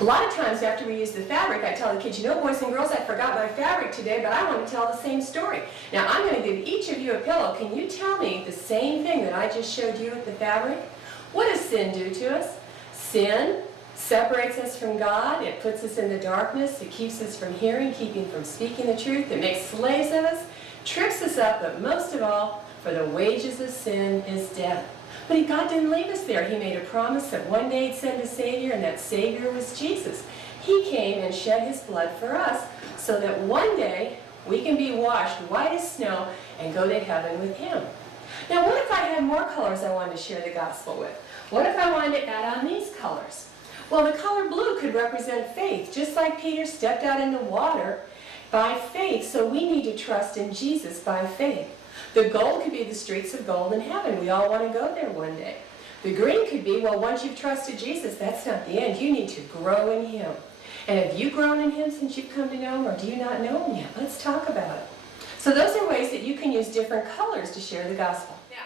A lot of times after we use the fabric, I tell the kids, you know, boys and girls, I forgot my fabric today, but I want to tell the same story. Now, I'm going to give each of you a pillow. Can you tell me the same thing that I just showed you with the fabric? What does sin do to us? Sin separates us from God. It puts us in the darkness. It keeps us from hearing, keeping from speaking the truth. It makes slaves of us, trips us up, but most of all, for the wages of sin is death. But God didn't leave us there. He made a promise that one day He'd send a Savior, and that Savior was Jesus. He came and shed His blood for us so that one day we can be washed white as snow and go to heaven with Him. Now, what if I had more colors I wanted to share the gospel with? What if I wanted to add on these colors? Well, the color blue could represent faith, just like Peter stepped out in the water by faith. So we need to trust in Jesus by faith. The gold could be the streets of gold in heaven. We all want to go there one day. The green could be, well, once you've trusted Jesus, that's not the end. You need to grow in Him. And have you grown in Him since you've come to know Him, or do you not know Him yet? Let's talk about it. So those are ways that you can use different colors to share the gospel. Now,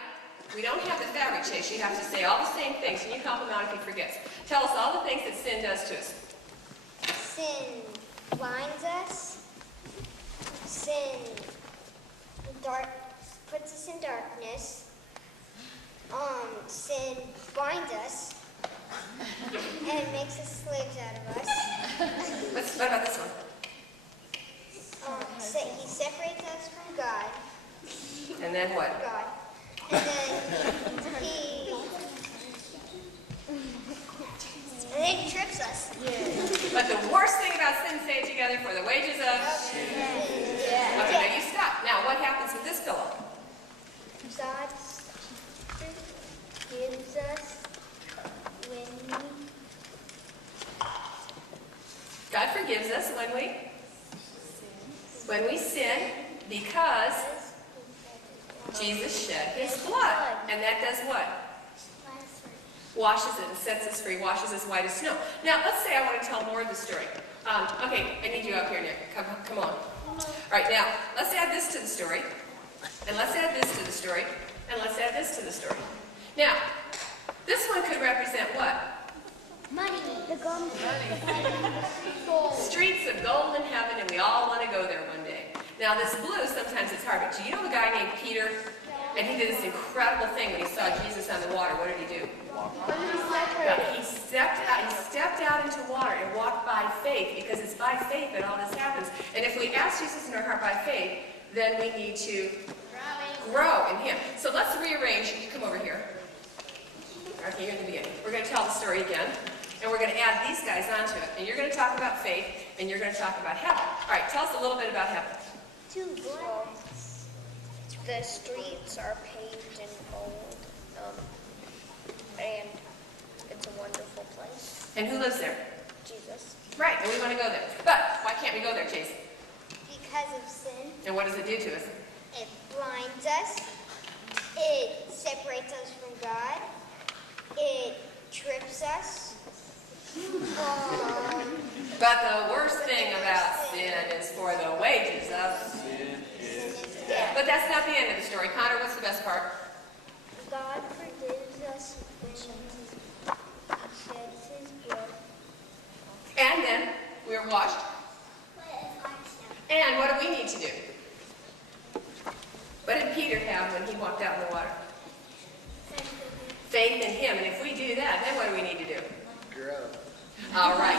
we don't have the fabric, Chase. You have to say all the same things, and you help him out if he forgets. Tell us all the things that sin does to us. Sin blinds us. Sin puts us in darkness. Sin binds us. And it makes us slaves out of us. What about this one? He separates us from God. And then what? God. And then he trips us. But the worst thing about sin, say it together, for the wages of sin. Yeah. Okay, now you stop. Now, what happens with this pillow? God gives us God forgives us when we sin, because Jesus shed His blood. And that does what? Washes it and sets us free, washes us white as snow. Now, let's say I want to tell more of the story. Okay, I need you up here, Nick. Come on. All right, now, let's add this to the story. And let's add this to the story. And let's add this to the story. Now, this one could represent what? money. The gold. Streets of gold in heaven, and we all want to go there one day. Now, this blue, sometimes it's hard, but do you know a guy named Peter? And he did this incredible thing when he saw Jesus on the water. What did he do? He stepped out into water and walked by faith, because it's by faith that all this happens. And if we ask Jesus in our heart by faith, then we need to grow in Him. So let's rearrange. You come over here. Okay, you're in the beginning. We're going to tell the story again, and we're going to add these guys onto it. And you're going to talk about faith, and you're going to talk about heaven. All right, tell us a little bit about heaven. The streets are paved in gold, and it's a wonderful place. And who lives there? Jesus. Right, and we want to go there. But why can't we go there, Chase? Because of sin. And what does it do to us? It blinds us. It separates us from God. It trips us. But the worst thing about sin is for the wages of sin. But that's not the end of the story. Connor, what's the best part? God forgives us when He sheds His blood. And then we're washed. And what do we need to do? What did Peter have when he walked out in the water? Faith in Him. And if we do that, then what do we need to do? Grow. All right.